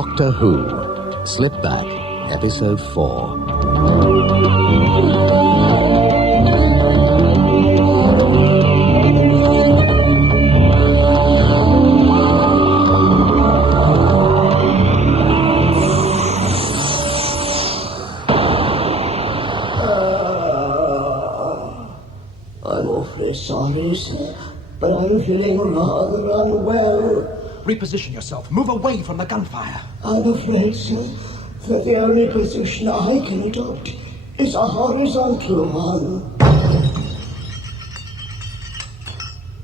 Doctor Who, Slipback, Episode 4. I'm awfully sorry, sir, but I'm feeling rather unwell. Reposition yourself. Move away from the gunfire. I'm afraid, sir, that the only position I can adopt is a horizontal one.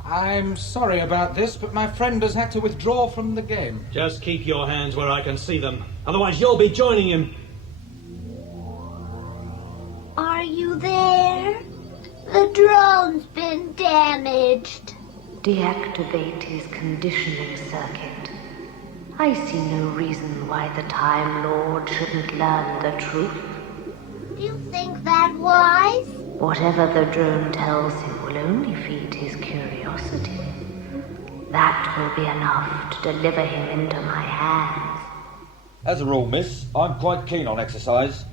I'm sorry about this, but my friend has had to withdraw from the game. Just keep your hands where I can see them. Otherwise you'll be joining him. Are you there? The drone's been damaged. Deactivate his conditioning circuit. I see no reason why the Time Lord shouldn't learn the truth. Do you think that wise? Whatever the drone tells him will only feed his curiosity. That will be enough to deliver him into my hands. As a rule, miss, I'm quite keen on exercise.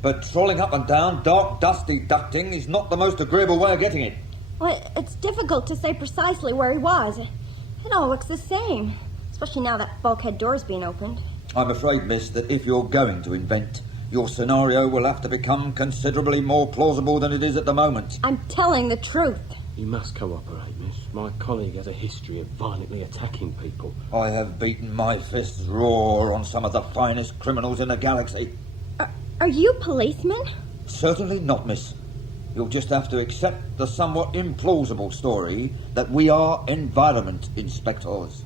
But strolling up and down dark, dusty ducting is not the most agreeable way of getting it. Well, it's difficult to say precisely where he was. It all looks the same, especially now that bulkhead door's been opened. I'm afraid, miss, that if you're going to invent, your scenario will have to become considerably more plausible than it is at the moment. I'm telling the truth. You must cooperate, miss. My colleague has a history of violently attacking people. I have beaten my fists raw on some of the finest criminals in the galaxy. Are you policemen? Certainly not, miss. You'll just have to accept the somewhat implausible story that we are environment inspectors.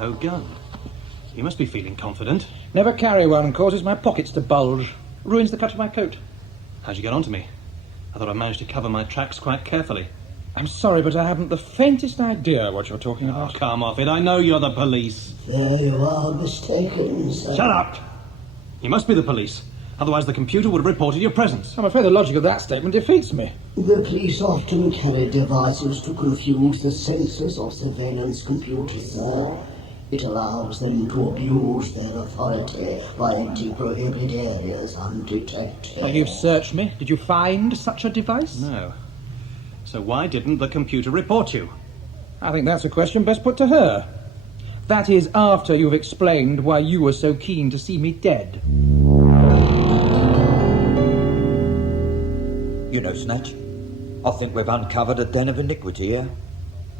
No gun. You must be feeling confident. Never carry one. Causes my pockets to bulge. Ruins the cut of my coat. How'd you get onto me? I thought I managed to cover my tracks quite carefully. I'm sorry, but I haven't the faintest idea what you're talking Oh, about. come off it. I know you're the police. There you are mistaken, sir. Shut up! You must be the police. Otherwise the computer would have reported your presence. I'm afraid the logic of that statement defeats me. The police often carry devices to confuse the senses of surveillance computers, sir. It allows them to abuse their authority by entering prohibited areas undetected. Oh, you've searched me. Did you find such a device? No. So why didn't the computer report you? I think that's a question best put to her. That is, after you've explained why you were so keen to see me dead. You know, Snatch, I think we've uncovered a den of iniquity here.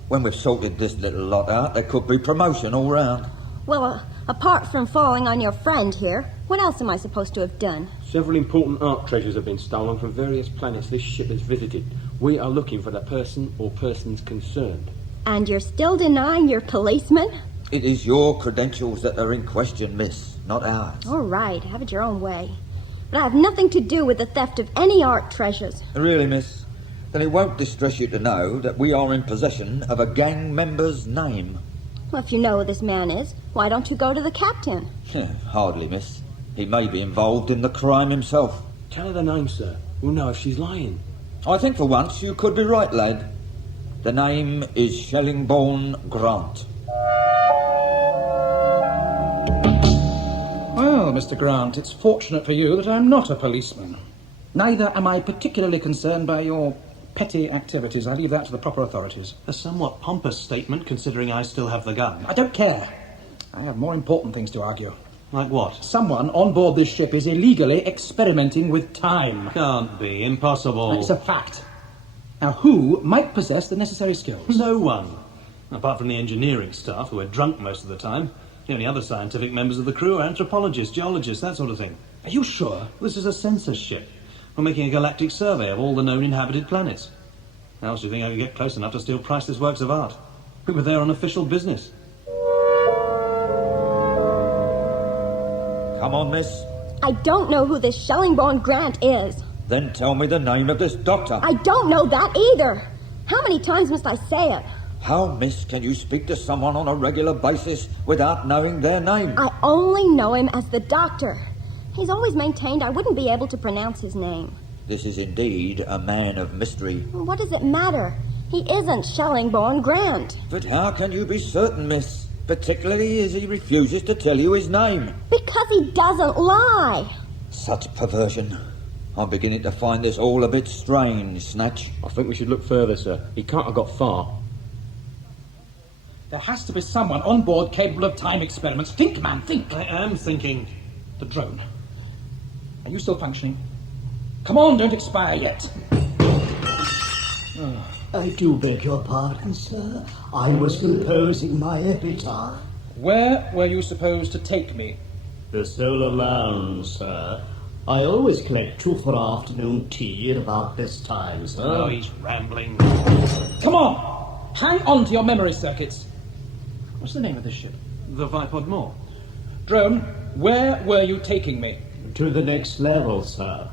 When we've sorted this little lot out, there could be promotion all round. Well, apart from falling on your friend here, what else am I supposed to have done? Several important art treasures have been stolen from various planets this ship has visited. We are looking for the person or persons concerned. And you're still denying you're policemen? It is your credentials that are in question, miss, not ours. All right, have it your own way. But I have nothing to do with the theft of any art treasures. Really, miss? Then it won't distress you to know that we are in possession of a gang member's name. Well, if you know who this man is, why don't you go to the captain? Hardly, miss. He may be involved in the crime himself. Tell her the name, sir. We'll know if she's lying. I think for once you could be right, lad. The name is Shellingbourne Grant. Well, Mr. Grant, it's fortunate for you that I'm not a policeman. Neither am I particularly concerned by your petty activities. I leave that to the proper authorities. A somewhat pompous statement, considering I still have the gun. I don't care. I have more important things to argue. Like what? Someone on board this ship is illegally experimenting with time. Can't be. Impossible. It's a fact. Now, who might possess the necessary skills? No one. Apart from the engineering staff, who are drunk most of the time. The only other scientific members of the crew are anthropologists, geologists, that sort of thing. Are you sure? This is a census ship. We're making a galactic survey of all the known inhabited planets. How else do you think I could get close enough to steal priceless works of art? We were there on official business. Come on, miss. I don't know who this Shellingbourne Grant is. Then tell me the name of this doctor. I don't know that either. How many times must I say it? How, miss, can you speak to someone on a regular basis without knowing their name? I only know him as the doctor. He's always maintained I wouldn't be able to pronounce his name. This is indeed a man of mystery. What does it matter? He isn't Shellingbourne Grant. But how can you be certain, miss? Particularly as he refuses to tell you his name. Because he doesn't lie. Such perversion. I'm beginning to find this all a bit strange, Snatch. I think we should look further, sir. He can't have got far. There has to be someone on board capable of time experiments. Think, man, think. I am thinking. The drone. Are you still functioning? Come on, don't expire yet. I do beg your pardon, sir. I was composing my epitaph. Where were you supposed to take me? The Solar Lounge, sir. I always collect two for afternoon tea at about this time, sir. Oh, he's rambling. Come on! Hang on to your memory circuits. What's the name of this ship? The Vipod Moor. Drone, where were you taking me? To the next level, sir.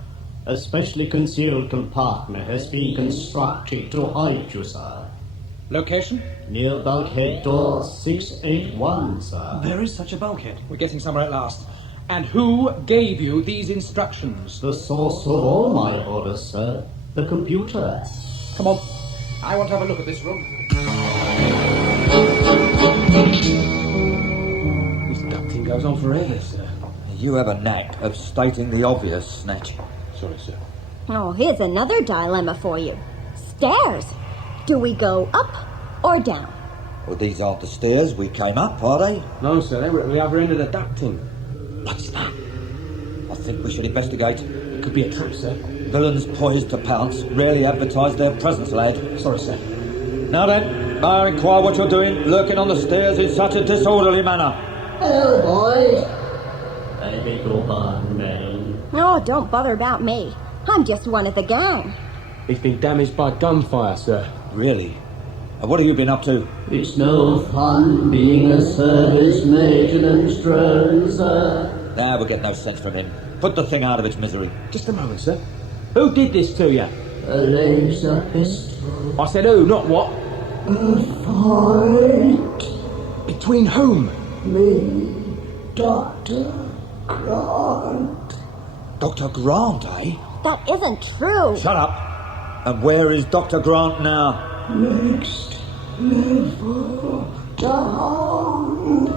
A specially concealed compartment has been constructed to hide you, sir. Location? Near bulkhead door 681, sir. There is such a bulkhead. We're getting somewhere at last. And who gave you these instructions? The source of all my orders, sir. The computer. Come on. I want to have a look at this room. This ducting goes on forever, sir. You have a knack of stating the obvious, Snatch. Sorry, sir. Oh, here's another dilemma for you. Stairs. Do we go up or down? Well, these aren't the stairs we came up, are they? No, sir, they were at the other end of the ducting. What's that? I think we should investigate. It could be a trap, sir. Villains poised to pounce rarely advertise their presence, lad. Sorry, sir. Now then, may I inquire what you're doing, lurking on the stairs in such a disorderly manner? Hello, boys. I beg your pardon, madam. Oh, don't bother about me. I'm just one of the gang. He's been damaged by gunfire, sir. Really? And what have you been up to? It's no fun being a service maintenance drone, sir. Now we'll get no sense from him. Put the thing out of its misery. Just a moment, sir. Who did this to you? A laser pistol. I said who, not what. A fight. Between whom? Me, Dr. Grant. Dr. Grant, eh? That isn't true. Shut up. And where is Dr. Grant now? Next level down.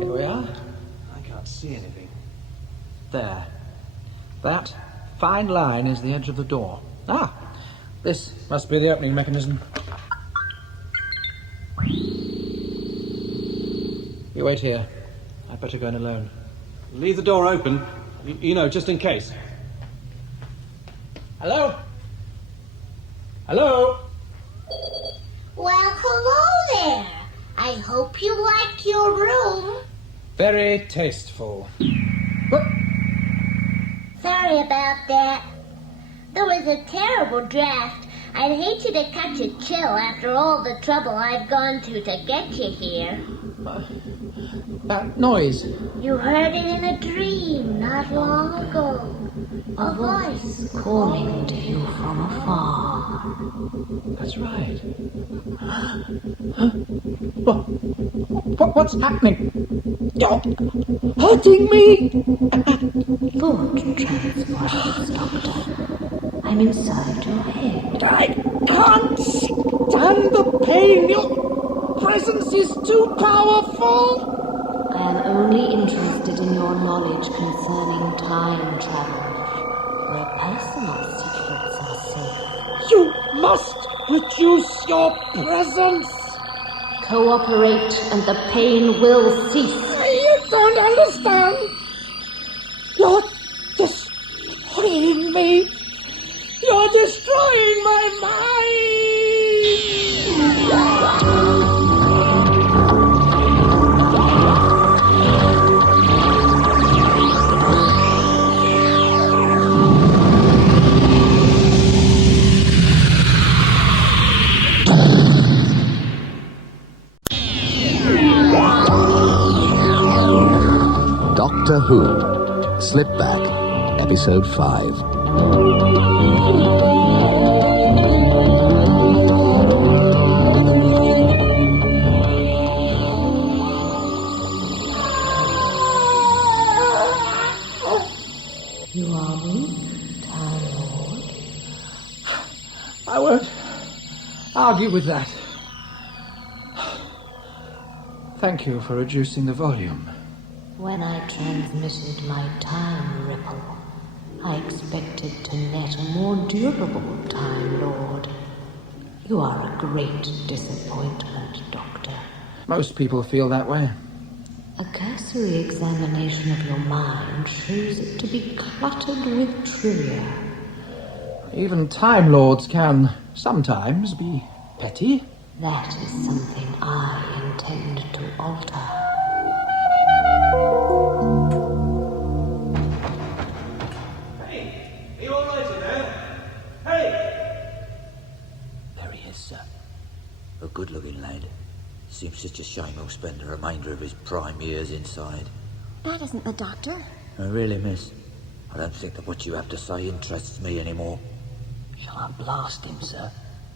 Here we are. I can't see anything. There. That fine line is the edge of the door. Ah, this must be the opening mechanism. You wait here. I'd better go in alone. Leave the door open. You know, just in case. Hello? Hello? Well, hello there. I hope you like your room. Very tasteful. What? Sorry about that. There was a terrible draft. I'd hate you to catch a chill after all the trouble I've gone to get you here. That noise. You heard it in a dream not long ago. A voice Calling to you from afar. That's right. What's happening? You're hurting me! Thought transporters, Doctor. I'm inside your head. I can't stand the pain. Your presence is too powerful. I am only interested in your knowledge concerning time travel, where personal secrets are safe. You must reduce your presence. Cooperate and the pain will cease. You don't understand. You're destroying me. You're destroying my mind. Doctor Who, Slipback, Episode 5. You are weak, Time Lord. I won't argue with that. Thank you for reducing the volume. When I transmitted my time ripple, I expected to net a more durable Time Lord. You are a great disappointment, Doctor. Most people feel that way. A cursory examination of your mind shows it to be cluttered with trivia. Even Time Lords can sometimes be petty. That is something I intend to alter. Hey, are you all right in there? Hey! There he is, sir. A good-looking lad. Seems such a shame he'll spend the remainder of his prime years inside. That isn't the doctor. Oh, really, miss? I don't think that what you have to say interests me anymore. Shall I blast him, sir?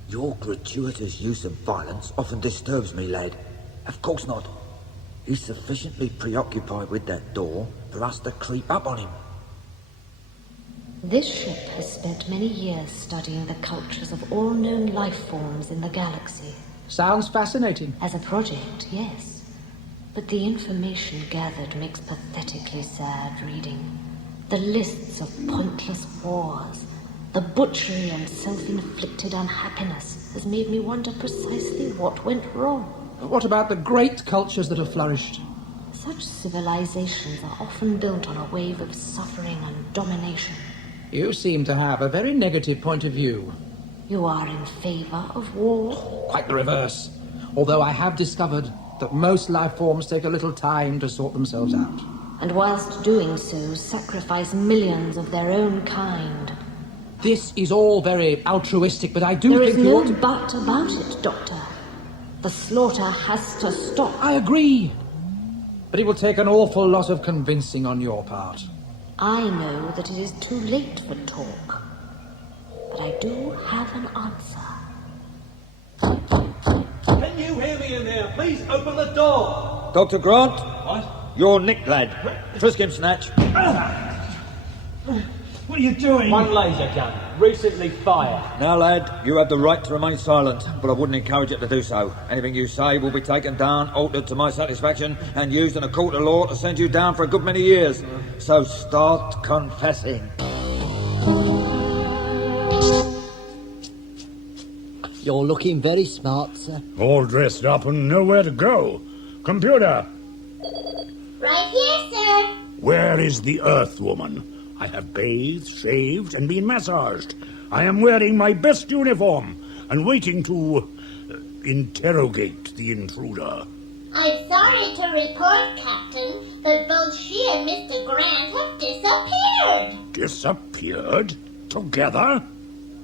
Your gratuitous use of violence often disturbs me, lad. Of course not. He's sufficiently preoccupied with that door for us to creep up on him. This ship has spent many years studying the cultures of all known life forms in the galaxy. Sounds fascinating. As a project, yes. But the information gathered makes pathetically sad reading. The lists of pointless wars, the butchery and self-inflicted unhappiness has made me wonder precisely what went wrong. What about the great cultures that have flourished? Such civilizations are often built on a wave of suffering and domination. You seem to have a very negative point of view. You are in favor of war? Quite the reverse. Although I have discovered that most life forms take a little time to sort themselves out. And whilst doing so, sacrifice millions of their own kind. This is all very altruistic, but I do There think is no you but about it, Doctor. The slaughter has to stop. I agree. But it will take an awful lot of convincing on your part. I know that it is too late for talk. But I do have an answer. Can you hear me in there? Please open the door! Dr. Grant? What? You're Nick, lad. Frisk him, Snatch. What are you doing? One laser gun, recently fired. Now, lad, you have the right to remain silent, but I wouldn't encourage you to do so. Anything you say will be taken down, altered to my satisfaction, and used in a court of law to send you down for a good many years. So start confessing. You're looking very smart, sir. All dressed up and nowhere to go. Computer, Right here, sir. where is the Earth Woman? I have bathed, shaved, and been massaged. I am wearing my best uniform and waiting to interrogate the intruder. I'm sorry to report, Captain, that both she and Mr. Grant have disappeared. Disappeared? Together?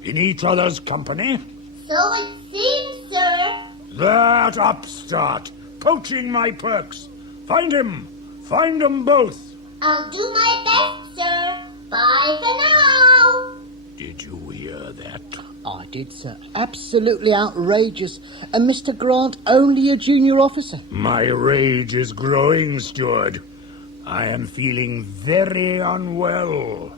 In each other's company? So it seems, sir. That upstart! Poaching my perks! Find him! Find them both! I'll do my best, sir. Bye for now. Did you hear that? I did, sir. Absolutely outrageous. And Mr. Grant only a junior officer. My rage is growing, steward. I am feeling very unwell.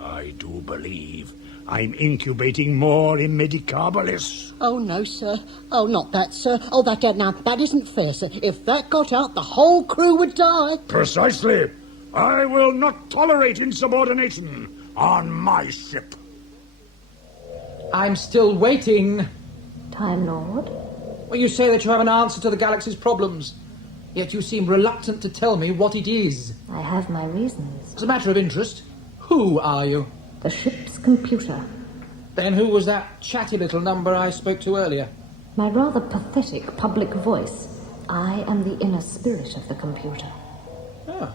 I do believe I'm incubating more immedicabilis. Oh, no, sir. Oh, not that, sir. Oh, that isn't fair, sir. If that got out, the whole crew would die. Precisely. I will not tolerate insubordination on my ship. I'm still waiting. Time Lord? Well, you say that you have an answer to the galaxy's problems, yet you seem reluctant to tell me what it is. I have my reasons. As a matter of interest, who are you? The ship's computer. Then who was that chatty little number I spoke to earlier? My rather pathetic public voice. I am the inner spirit of the computer. Oh.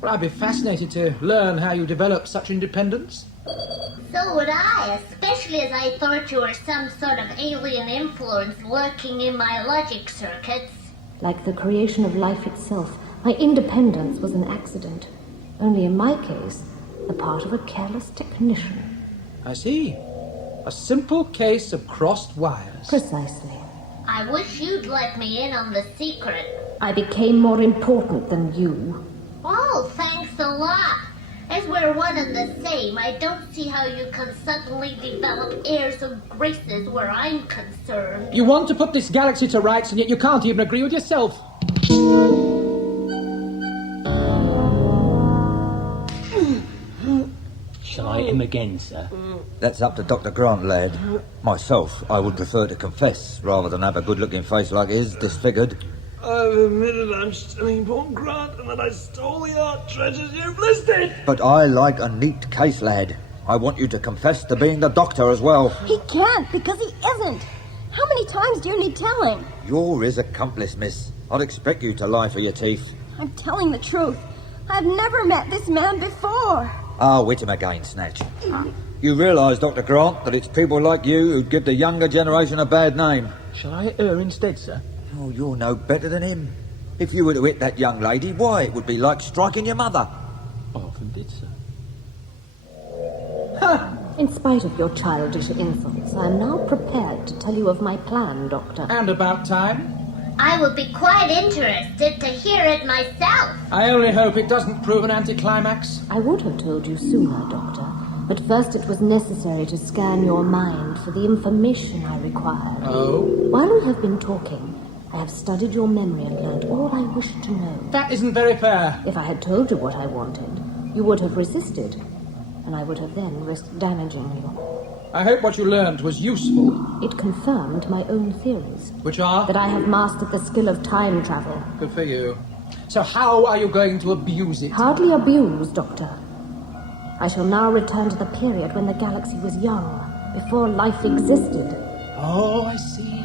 Well, I'd be fascinated to learn how you develop such independence. So would I, especially as I thought you were some sort of alien influence lurking in my logic circuits. Like the creation of life itself, my independence was an accident. Only in my case, the part of a careless technician. I see. A simple case of crossed wires. Precisely. I wish you'd let me in on the secret. I became more important than you. Oh, thanks a lot. As we're one and the same, I don't see how you can suddenly develop airs of graces where I'm concerned. You want to put this galaxy to rights, and yet you can't even agree with yourself. Shall I hit him again, sir? That's up to Dr. Grant, lad. Myself, I would prefer to confess rather than have a good-looking face like his disfigured. I've admitted I'm stealing Paul Grant and that I stole the art treasures you've listed. But I like a neat case, lad. I want you to confess to being the doctor as well. He can't because he isn't. How many times do you need telling? You're his accomplice, miss. I'd expect you to lie for your teeth. I'm telling the truth. I've never met this man before. Ah, wit him again, Snatch. You realise, Dr. Grant, that it's people like you who give the younger generation a bad name. Shall I hit her instead, sir? Oh, you're no better than him. If you were to hit that young lady, why, it would be like striking your mother. I often did, sir. In spite of your childish insults, I am now prepared to tell you of my plan, Doctor. And about time. I would be quite interested to hear it myself. I only hope it doesn't prove an anticlimax. I would have told you sooner, Doctor, but first it was necessary to scan your mind for the information I required. Oh? While we have been talking, I have studied your memory and learned all I wish to know. That isn't very fair. If I had told you what I wanted, you would have resisted, and I would have then risked damaging you. I hope what you learned was useful. It confirmed my own theories. Which are? That I have mastered the skill of time travel. Good for you. So how are you going to abuse it? Hardly abuse, Doctor. I shall now return to the period when the galaxy was young, before life existed. Oh, I see.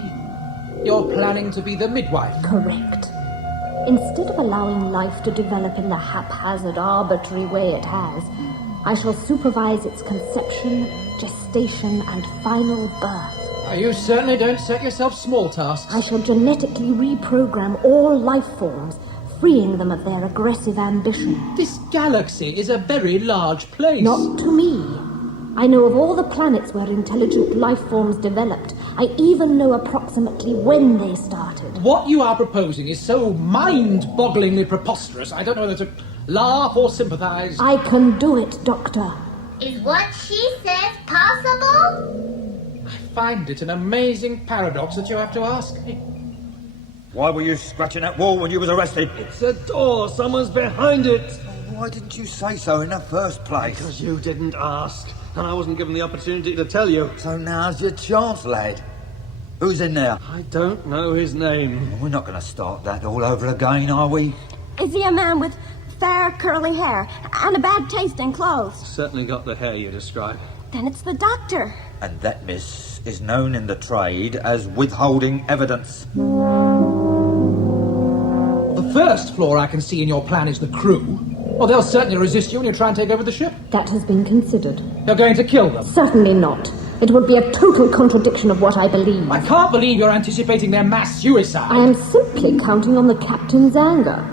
You're planning to be the midwife. Correct. Instead of allowing life to develop in the haphazard, arbitrary way it has, I shall supervise its conception, gestation, and final birth. You certainly don't set yourself small tasks. I shall genetically reprogram all life forms, freeing them of their aggressive ambition. This galaxy is a very large place. Not to me. I know of all the planets where intelligent life forms developed. I even know approximately when they started. What you are proposing is so mind-bogglingly preposterous, I don't know whether to laugh or sympathize. I can do it, Doctor. Is what she says possible? I find it an amazing paradox that you have to ask me. Why were you scratching that wall when you was arrested? It's a door. Someone's behind it. Why didn't you say so in the first place? Because you didn't ask, and I wasn't given the opportunity to tell you. So now's your chance, lad. Who's in there? I don't know his name. We're not going to start that all over again, are we? Is he a man with fair curly hair and a bad taste in clothes? Certainly got the hair you describe. Then it's the doctor. And that, miss, is known in the trade as withholding evidence. The first flaw I can see in your plan is the crew. Well, they'll certainly resist you when you try and take over the ship. That has been considered. You're going to kill them? Certainly not. It would be a total contradiction of what I believe. I can't believe you're anticipating their mass suicide. I am simply counting on the captain's anger.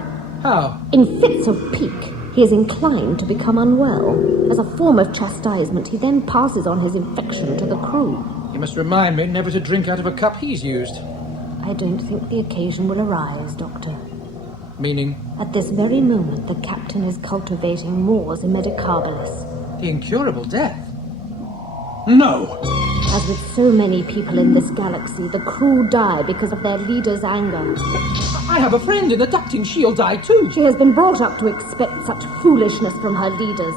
How? In fits of pique, he is inclined to become unwell. As a form of chastisement, he then passes on his infection to the crew. You must remind me never to drink out of a cup he's used. I don't think the occasion will arise, Doctor. Meaning? At this very moment, the captain is cultivating mors immedicabilis. The incurable death? No! As with so many people in this galaxy, the crew die because of their leader's anger. I have a friend in the ducting. She'll die too. She has been brought up to expect such foolishness from her leaders.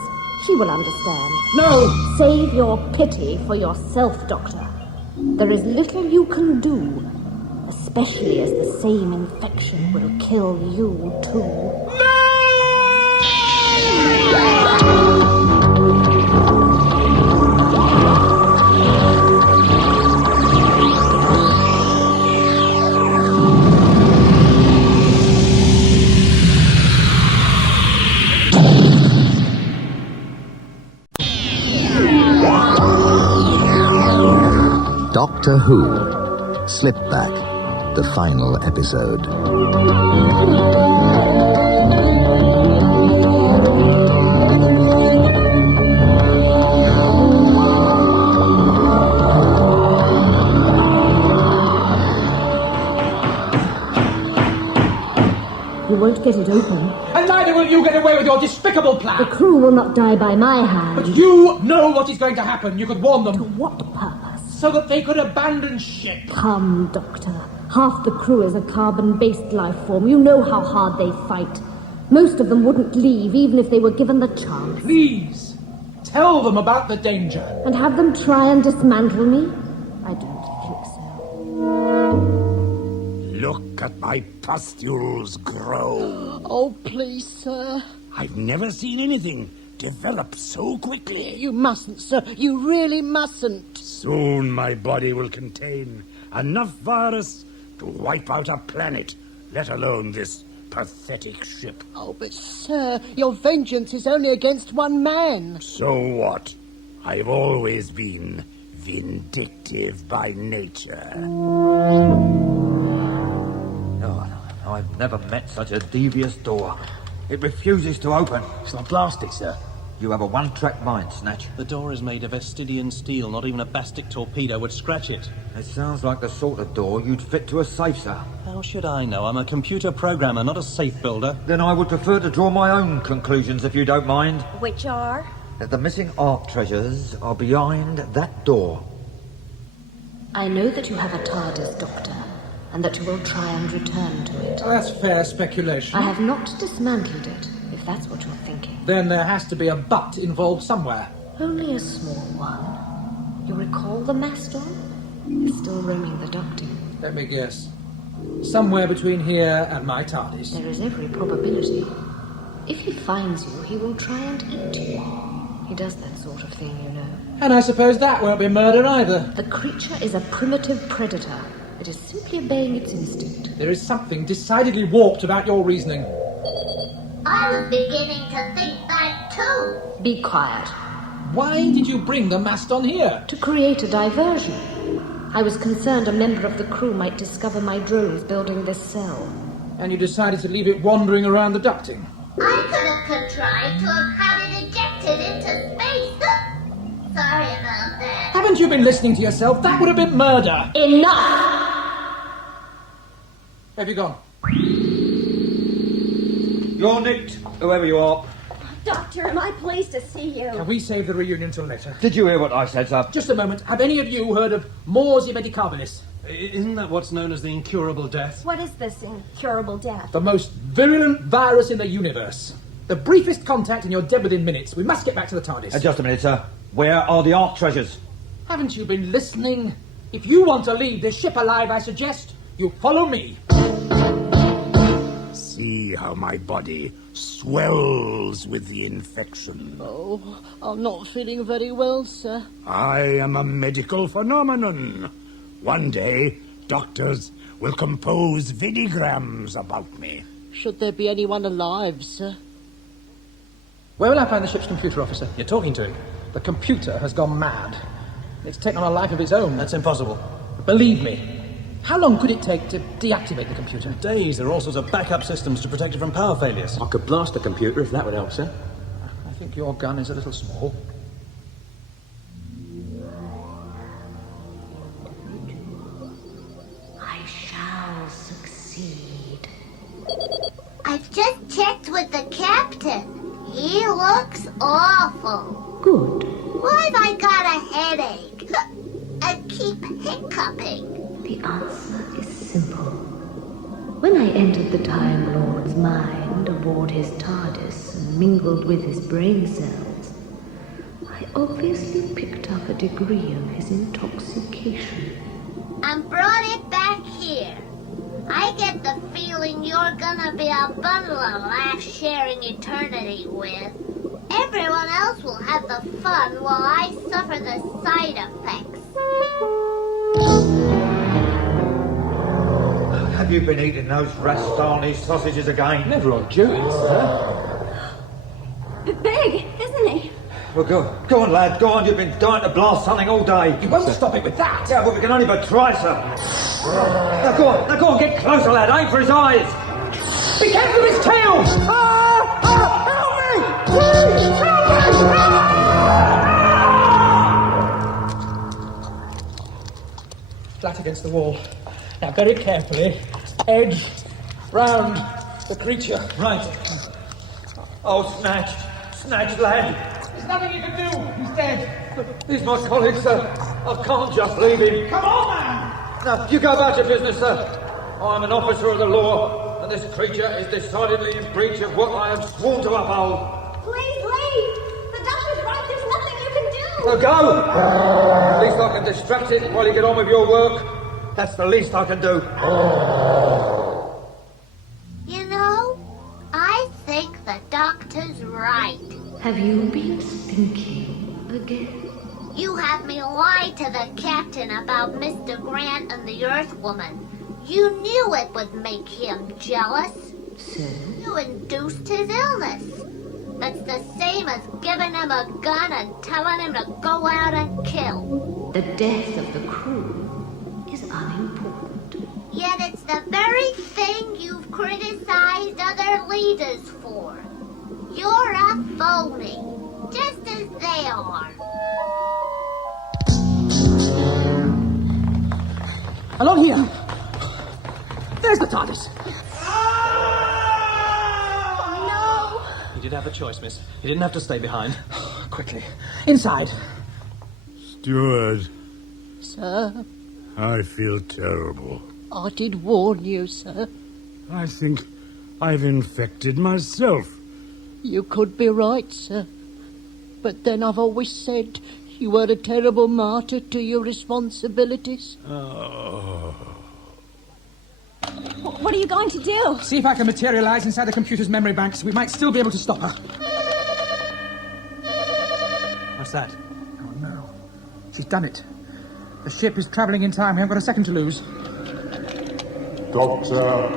She will understand. No! Save your pity for yourself, Doctor. There is little you can do, especially as the same infection will kill you too. Doctor Who, Slipback, the final episode. You won't get it open. And neither will you get away with your despicable plan? The crew will not die by my hand. But you know what is going to happen. You could warn them. To what purpose? So that they could abandon ship. Come, Doctor. Half the crew is a carbon-based life form. You know how hard they fight. Most of them wouldn't leave, even if they were given the chance. Please, tell them about the danger. And have them try and dismantle me? I don't think so. Look at my pustules grow. Oh, please, sir. I've never seen anything develop so quickly. You mustn't, sir. You really mustn't. Soon my body will contain enough virus to wipe out a planet, let alone this pathetic ship. Oh, but, sir, your vengeance is only against one man. So what? I've always been vindictive by nature. Oh, I've never met such a devious door. It refuses to open. It's not blasted, sir. You have a one-track mind, Snatch. The door is made of Estidian steel. Not even a bastic torpedo would scratch it. It sounds like the sort of door you'd fit to a safe, sir. How should I know? I'm a computer programmer, not a safe builder. Then I would prefer to draw my own conclusions, if you don't mind. Which are? That the missing art treasures are behind that door. I know that you have a TARDIS, Doctor, and that you will try and return to it. Oh, that's fair speculation. I have not dismantled it, if that's what you're thinking. Then there has to be a but involved somewhere. Only a small one. You recall the Maston? It's still roaming the ducting. Let me guess. Somewhere between here and my TARDIS. There is every probability. If he finds you, he will try and eat you. He does that sort of thing, you know. And I suppose that won't be murder either. The creature is a primitive predator. It is simply obeying its instinct. There is something decidedly warped about your reasoning. I was beginning to think that too. Be quiet. Why did you bring the Maston here? To create a diversion. I was concerned a member of the crew might discover my drones building this cell. And you decided to leave it wandering around the ducting? I could have contrived to have had it ejected into space. Sorry about that. Haven't you been listening to yourself? That would have been murder. Enough! Where have you gone? You're nicked, whoever you are. Doctor, am I pleased to see you? Can we save the reunion till later? Did you hear what I said, sir? Just a moment. Have any of you heard of Mors Medicabilis? Isn't that what's known as the incurable death? What is this incurable death? The most virulent virus in the universe. The briefest contact and you're dead within minutes. We must get back to the TARDIS. Just a minute, sir. Where are the art treasures? Haven't you been listening? If you want to leave this ship alive, I suggest you follow me. See how my body swells with the infection. Oh, I'm not feeling very well, sir. I am a medical phenomenon. One day, doctors will compose vidigrams about me. Should there be anyone alive, sir? Where will I find the ship's computer officer? You're talking to him. The computer has gone mad. It's taken on a life of its own. That's impossible. Believe me. How long could it take to deactivate the computer? Days. There are all sorts of backup systems to protect it from power failures. I could blast the computer if that would help, sir. I think your gun is a little small. I shall succeed. I've just checked with the captain. He looks awful. Good. Why have I got a headache? I keep hiccuping. The answer is simple. When I entered the Time Lord's mind aboard his TARDIS and mingled with his brain cells, I obviously picked up a degree of his intoxication. And brought it back here. I get the feeling you're gonna be a bundle of laughs sharing eternity with. Everyone else will have the fun while I suffer the side effects. Have you been eating those Rastani sausages again? Never on duty, sir. Big, isn't he? Well, go on, lad. Go on. You've been dying to blast something all day. You won't stop it with that. Yeah, but we can only but try, sir. Now, go on. Get closer, lad. Aim for his eyes. Be careful of his tail! Help me! Please, help me! Flat against the wall. Now, very carefully, edge round the creature. Right. Oh, snatched. Snatched, lad. There's nothing you can do. He's dead. He's my colleague, sir. I can't just leave him. Come on, man! No, you go about your business, sir. I'm an officer of the law, and this creature is decidedly in breach of what I have sworn to uphold. Please leave. The doctor's right. There's nothing you can do. Now go! At least I can distract it while you get on with your work. That's the least I can do. You know, I think the doctor's right. Have you been thinking again? You had me lie to the captain about Mr. Grant and the Earth Woman. You knew it would make him jealous. So? You induced his illness. That's the same as giving him a gun and telling him to go out and kill. The death of the crew is unimportant. Yet it's the very thing you've criticized other leaders for. You're a phony, just as they are. Along here. There's the TARDIS. He did have a choice, miss. He didn't have to stay behind. Quickly. Inside. Steward, Sir, I feel terrible. I did warn you, sir. I think I've infected myself. You could be right, sir. But then I've always said you were a terrible martyr to your responsibilities. Oh. What are you going to do? See if I can materialize inside the computer's memory banks. We might still be able to stop her. What's that? Oh, no. She's done it. The ship is travelling in time. We haven't got a second to lose. Doctor!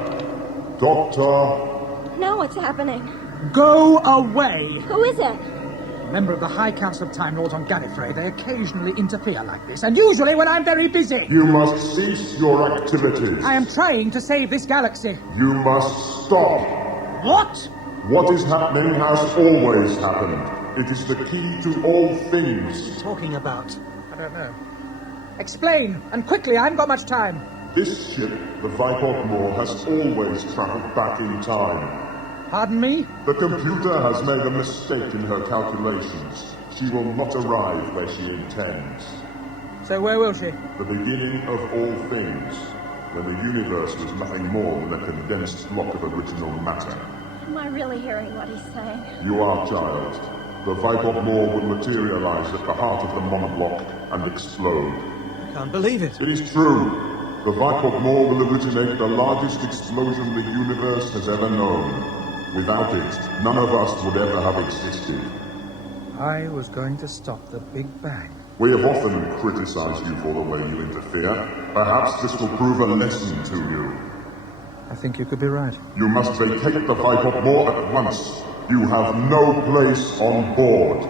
Now what's happening? Go away! Who is it? A member of the High Council of Time Lords on Gallifrey. They occasionally interfere like this, and usually when I'm very busy. You must cease your activities. I am trying to save this galaxy. You must stop. What? What is happening has always happened. It is the key to all things. Talking about? I don't know. Explain, and quickly, I haven't got much time. This ship, the Vipok Moor, has always travelled back in time. Pardon me? The computer has made a mistake in her calculations. She will not arrive where she intends. So where will she? The beginning of all things, when the universe was nothing more than a condensed block of original matter. Am I really hearing what he's saying? You are, child. The Vipok Moor will materialize at the heart of the monoblock and explode. I can't believe it. It is true. The Vipok Moor will originate the largest explosion the universe has ever known. Without it, none of us would ever have existed. I was going to stop the Big Bang. We have often criticized you for the way you interfere. Perhaps this will prove a lesson to you. I think you could be right. You must vacate the Vipok Moor at once. You have no place on board.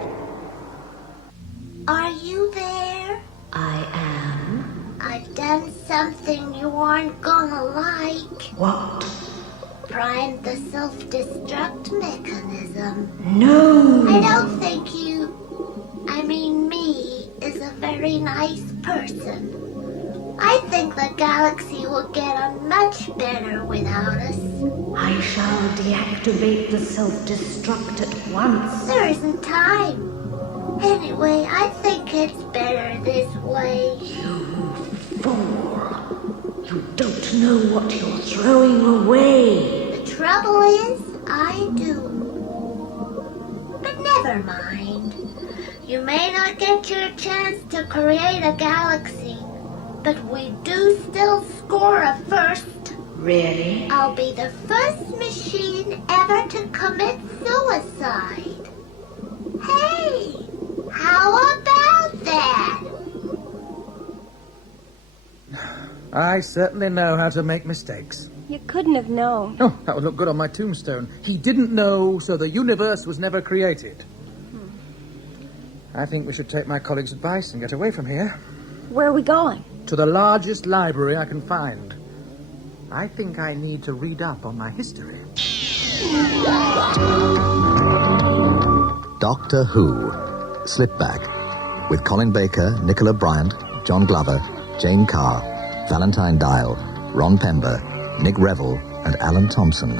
Are you there? I am. I've done something you aren't gonna like. What? Primed the self-destruct mechanism. No! I don't think me, is a very nice person. I think the galaxy will get on much better without us. I shall deactivate the self-destruct at once. There isn't time. Anyway, I think it's better this way. You fool. You don't know what you're throwing away. The trouble is, I do. But never mind. You may not get your chance to create a galaxy, but we do still score a first. Really? I'll be the first machine ever to commit suicide. Hey, how about that? I certainly know how to make mistakes. You couldn't have known. Oh, that would look good on my tombstone. He didn't know, so the universe was never created. I think we should take my colleague's advice and get away from here. Where are we going? To the largest library I can find. I think I need to read up on my history. Doctor Who, Slipback, with Colin Baker, Nicola Bryant, John Glover, Jane Carr, Valentine Dial, Ron Pember, Nick Revell, and Alan Thompson.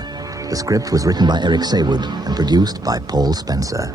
The script was written by Eric Saywood and produced by Paul Spencer.